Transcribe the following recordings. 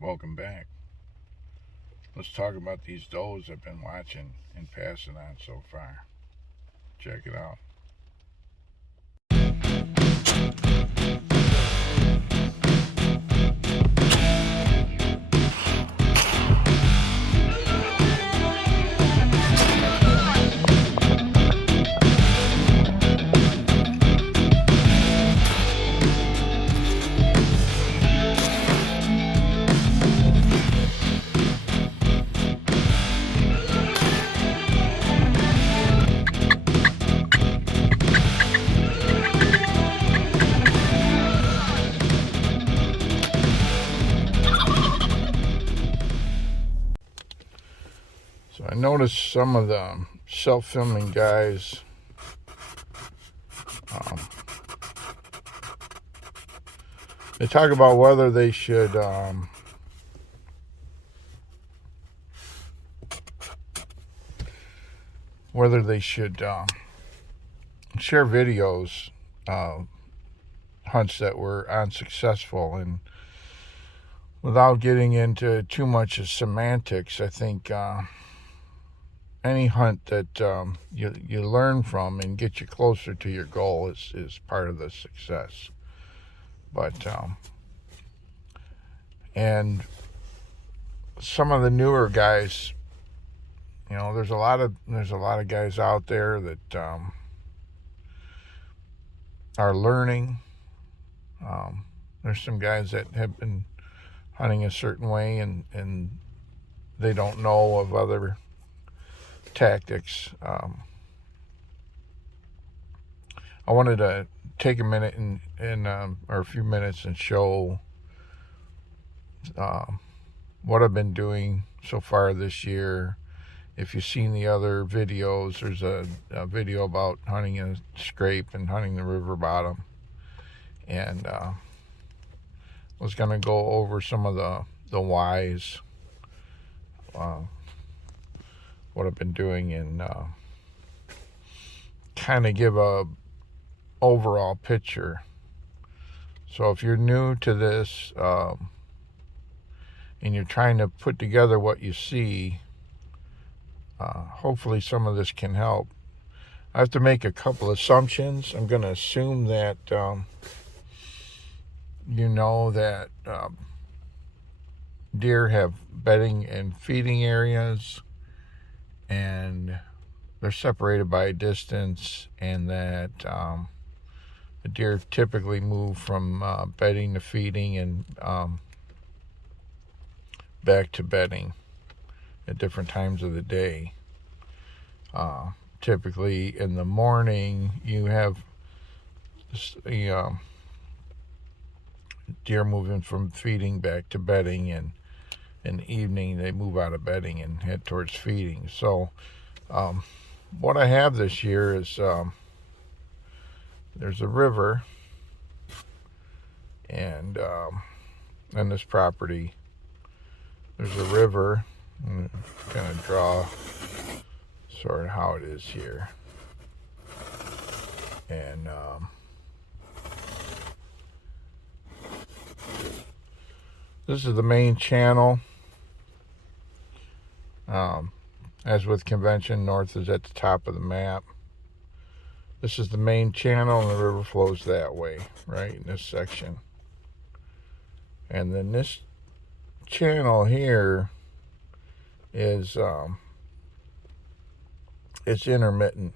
Welcome back. Let's talk about these does I've been watching and passing on so far. Check it out. So I noticed some of the self-filming guys um, they talk about whether they should share videos hunts that were unsuccessful. And without getting into too much of semantics, I think any hunt that you learn from and get you closer to your goal is part of the success. But and some of the newer guys, there's a lot of guys out there that are learning. There's some guys that have been hunting a certain way and they don't know of other tactics. I wanted to take a minute or a few minutes and show what I've been doing so far this year. If you've seen the other videos, there's a video about hunting a scrape and hunting the river bottom. And I was going to go over some of the whys, what I've been doing, and kind of give a overall picture. So if you're new to this and you're trying to put together what you see, hopefully some of this can help. I have to make a couple assumptions. I'm going to assume that that deer have bedding and feeding areas, and they're separated by a distance, and that the deer typically move from bedding to feeding and back to bedding at different times of the day. Typically in the morning you have deer moving from feeding back to bedding, and in the evening they move out of bedding and head towards feeding. So what I have this year is there's a river, and on this property there's a river. I'm going to draw sort of how it is here. And this is the main channel. As with convention, north is at the top of the map. This is the main channel, and the river flows that way, right, in this section. And then this channel here is it's intermittent.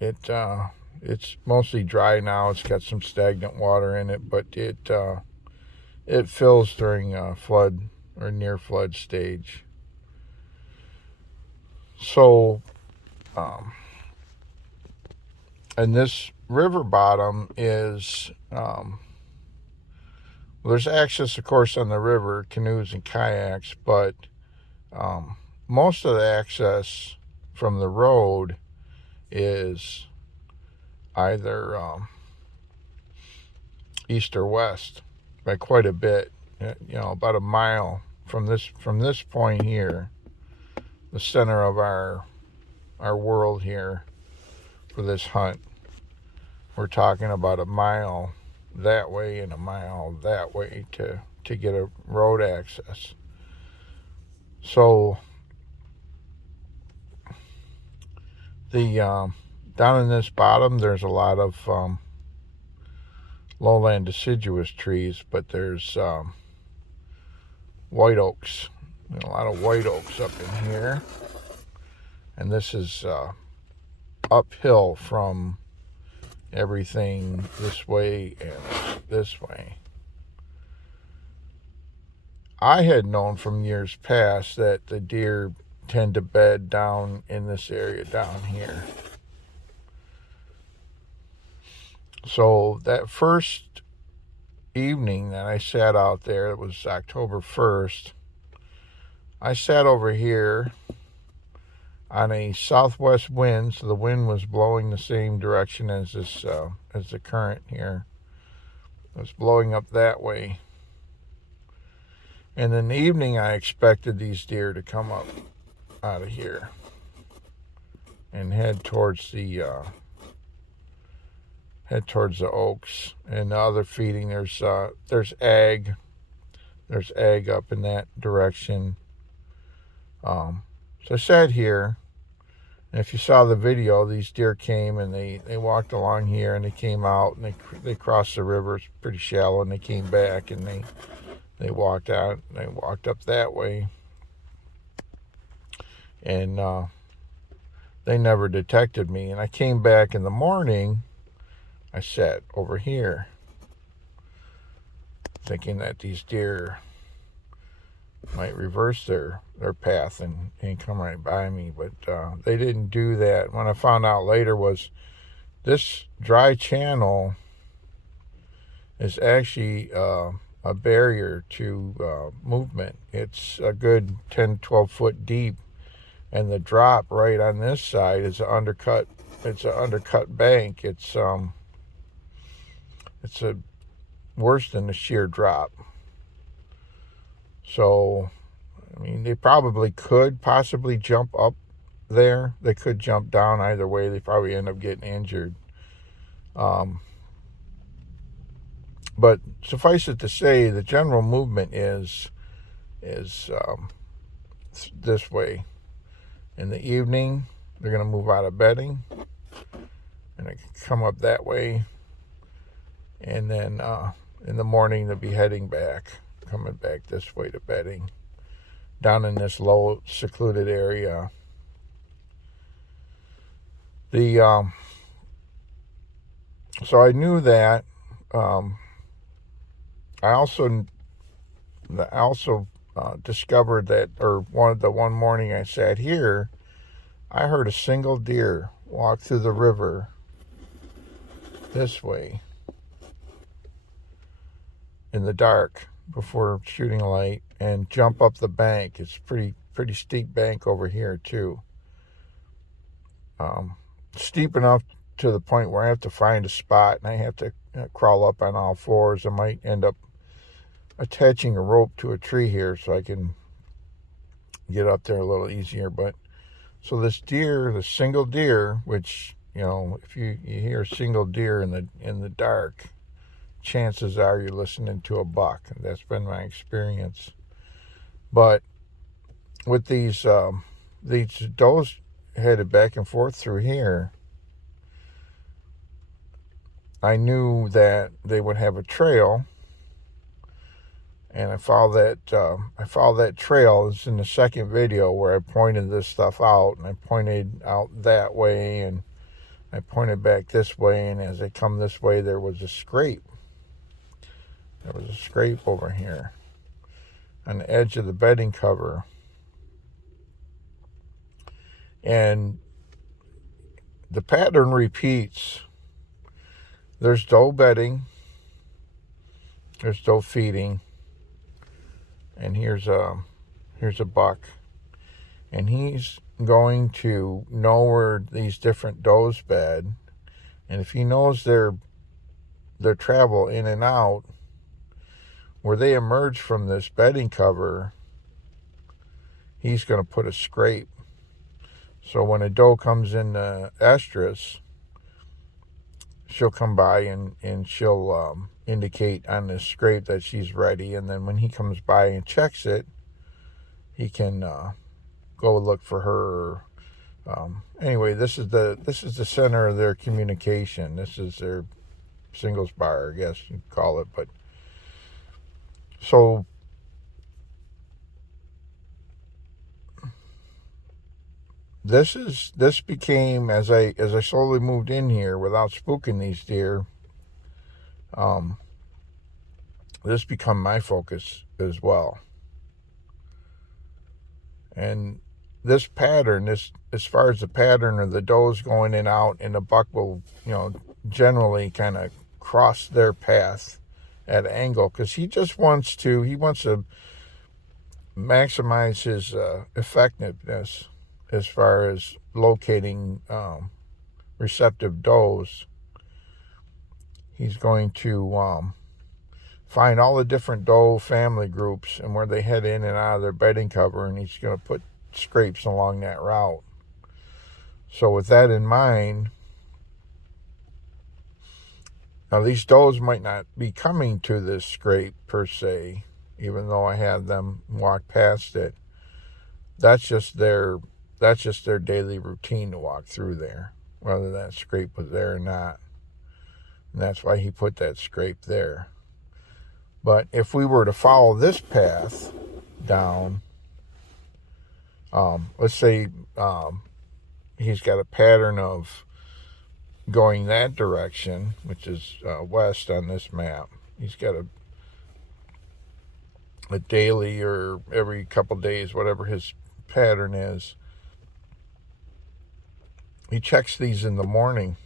It's mostly dry now. It's got some stagnant water in it, but it fills during flood or near flood stage. So and this river bottom is there's access, of course, on the river, canoes and kayaks, but most of the access from the road is either east or west by quite a bit. About a mile from this point here, the center of our world here for this hunt. We're talking about a mile that way and a mile that way to to get a road access. So the down in this bottom, there's a lot of lowland deciduous trees, but there's white oaks. A lot of white oaks up in here, and this is uphill from everything this way and this way. I had known from years past that the deer tend to bed down in this area down here. So that first evening that I sat out there, it was October 1st, I sat over here on a southwest wind, so the wind was blowing the same direction as this as the current here. It was blowing up that way. And in the evening, I expected these deer to come up out of here and head towards the oaks. And the other feeding, there's ag up in that direction. So I sat here, and if you saw the video, these deer came and they walked along here, and they came out and they crossed the river. It's pretty shallow, and they came back and they walked out. They walked up that way, and they never detected me. And I came back in the morning. I sat over here, thinking that these deer might reverse their path and come right by me, but they didn't do that. What I found out later was this dry channel is actually a barrier to movement. It's a good 10-12 foot deep, and the drop right on this side is an undercut. It's an undercut bank. It's worse than the sheer drop. So, I mean, they probably could possibly jump up there. They could jump down. Either way, they probably end up getting injured. But suffice it to say, the general movement is this way. In the evening, they're going to move out of bedding, and they come up that way. And then in the morning, they'll be heading back, coming back this way to bedding, down in this low, secluded area. So I knew that. I also discovered that, or one morning I sat here, I heard a single deer walk through the river this way in the dark before shooting a light and jump up the bank. It's pretty steep bank over here too. Steep enough to the point where I have to find a spot and I have to crawl up on all fours. I might end up attaching a rope to a tree here so I can get up there a little easier. But so this deer, the single deer, which, you know, if you hear a single deer in the dark, chances are you're listening to a buck. And that's been my experience. But with these does headed back and forth through here, I knew that they would have a trail, and I followed that trail. It's in the second video where I pointed this stuff out, and I pointed out that way, and I pointed back this way, and as I come this way, there was a scrape. There was a scrape over here on the edge of the bedding cover. And the pattern repeats. There's doe bedding, there's doe feeding, and here's a buck. And he's going to know where these different does bed, and if he knows their travel in and out, where they emerge from this bedding cover, he's going to put a scrape. So when a doe comes in the estrus, she'll come by and she'll indicate on the scrape that she's ready, and then when he comes by and checks it, he can go look for her. Anyway, this is the center of their communication. This is their singles bar, I guess you'd call it. But so this became, as I slowly moved in here without spooking these deer, this become my focus as well. And this pattern, as far as the pattern of the does going in and out, and the buck will, generally kind of cross their path at an angle, because he wants to maximize his effectiveness as far as locating receptive does. He's going to find all the different doe family groups and where they head in and out of their bedding cover, and he's going to put scrapes along that route. So with that in mind, now these does might not be coming to this scrape per se, even though I had them walk past it. That's just their daily routine to walk through there, whether that scrape was there or not. And that's why he put that scrape there. But if we were to follow this path down, let's say he's got a pattern of going that direction, which is west on this map. He's got a daily or every couple days, whatever his pattern is. He checks these in the morning.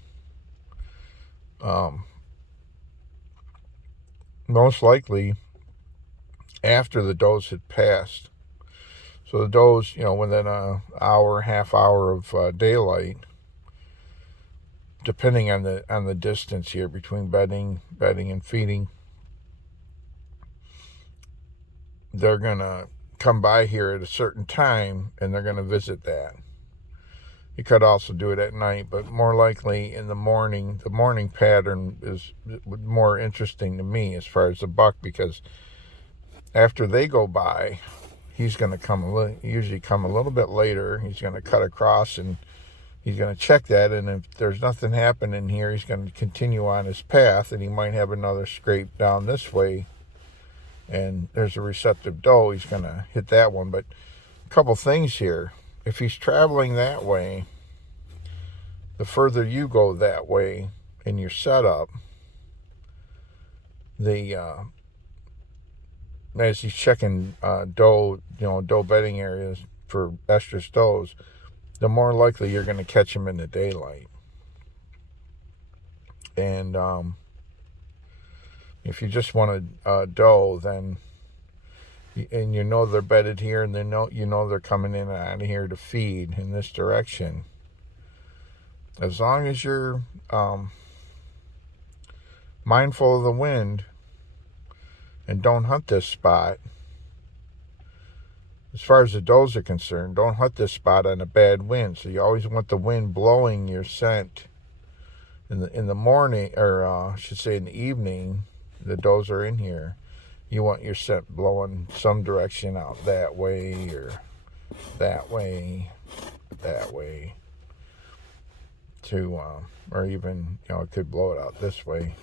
Most likely after the does had passed. So the does, within an hour, half hour of daylight, depending on the distance here between bedding and feeding, they're gonna come by here at a certain time and they're gonna visit that. You could also do it at night, but more likely in the morning. The morning pattern is more interesting to me as far as the buck, because after they go by, he's going to usually come a little bit later. He's going to cut across and he's going to check that. And if there's nothing happening here, he's going to continue on his path, and he might have another scrape down this way. And there's a receptive doe. He's going to hit that one. But a couple things here. If he's traveling that way, the further you go that way in your setup, as he's checking doe bedding areas for estrus does, the more likely you're going to catch him in the daylight. And if you just want a doe, then and they're bedded here, and they're coming in and out of here to feed in this direction, as long as you're mindful of the wind and don't hunt this spot, as far as the does are concerned, don't hunt this spot on a bad wind. So you always want the wind blowing your scent in the morning, or I should say in the evening. The does are in here. You want your scent blowing some direction out that way, or that way, to, or even, it could blow it out this way,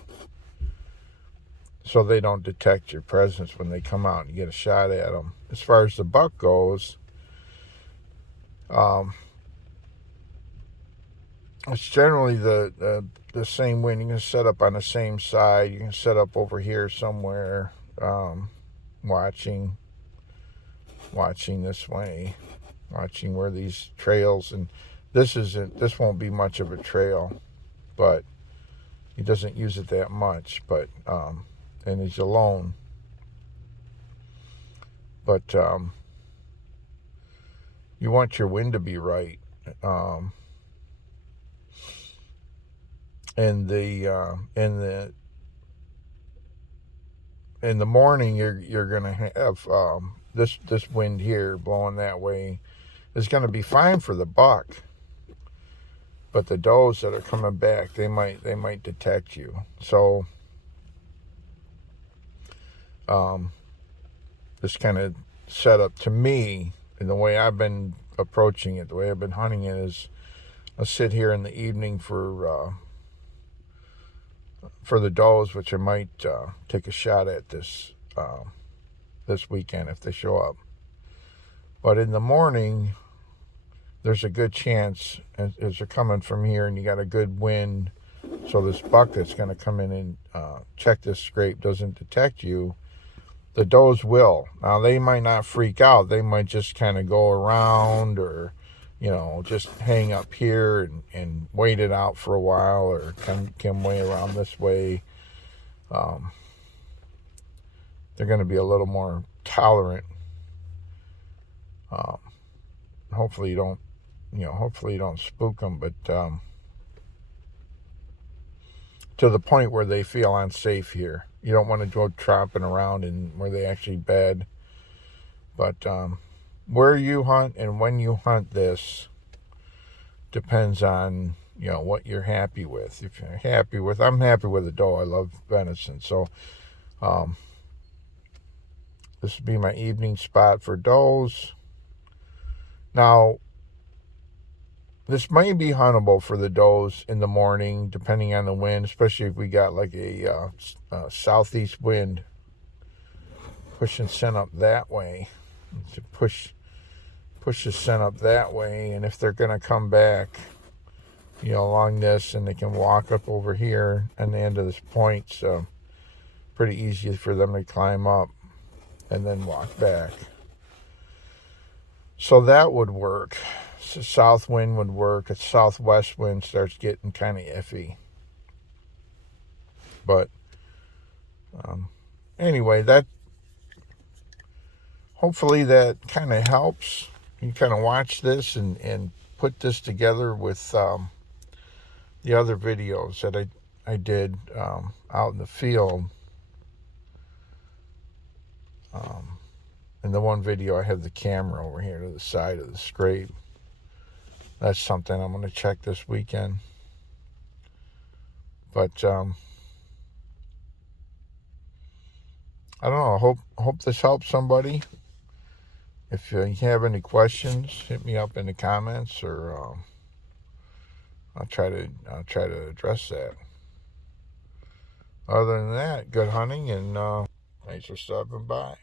so they don't detect your presence when they come out and you get a shot at them. As far as the buck goes, it's generally the same wind. You can set up on the same side. You can set up over here somewhere, watching this way, watching where these trails, and this won't be much of a trail, but he doesn't use it that much, but and he's alone, but you want your wind to be right. In the morning, you're gonna have this wind here blowing that way is gonna be fine for the buck, but the does that are coming back, they might detect you. So this kind of setup to me, and the way I've been approaching it, the way I've been hunting it is, I'll sit here in the evening for the does, which I might take a shot at this weekend if they show up. But in the morning, there's a good chance, as they're coming from here and you got a good wind, so this buck that's going to come in and check this scrape doesn't detect you, the does will. Now, they might not freak out. They might just kind of go around, or, just hang up here and wait it out for a while, or come way around this way. They're going to be a little more tolerant. Hopefully you don't spook them, but to the point where they feel unsafe here. You don't want to go tromping around and where they actually bed. But where you hunt and when you hunt this depends on, what you're happy with. If you're happy with, I'm happy with a doe. I love venison. So this would be my evening spot for does. Now, this may be huntable for the does in the morning, depending on the wind, especially if we got like a southeast wind pushing scent up that way. To push the scent up that way, and if they're going to come back, along this, and they can walk up over here on the end of this point, so pretty easy for them to climb up and then walk back. So that would work. So south wind would work. A southwest wind starts getting kind of iffy. But anyway, hopefully that kind of helps. You kind of watch this and put this together with the other videos that I did out in the field. In the one video, I have the camera over here to the side of the scrape. That's something I'm going to check this weekend. But I don't know. Hope this helps somebody. If you have any questions, hit me up in the comments, or I'll try to address that. Other than that, good hunting, and thanks for stopping by.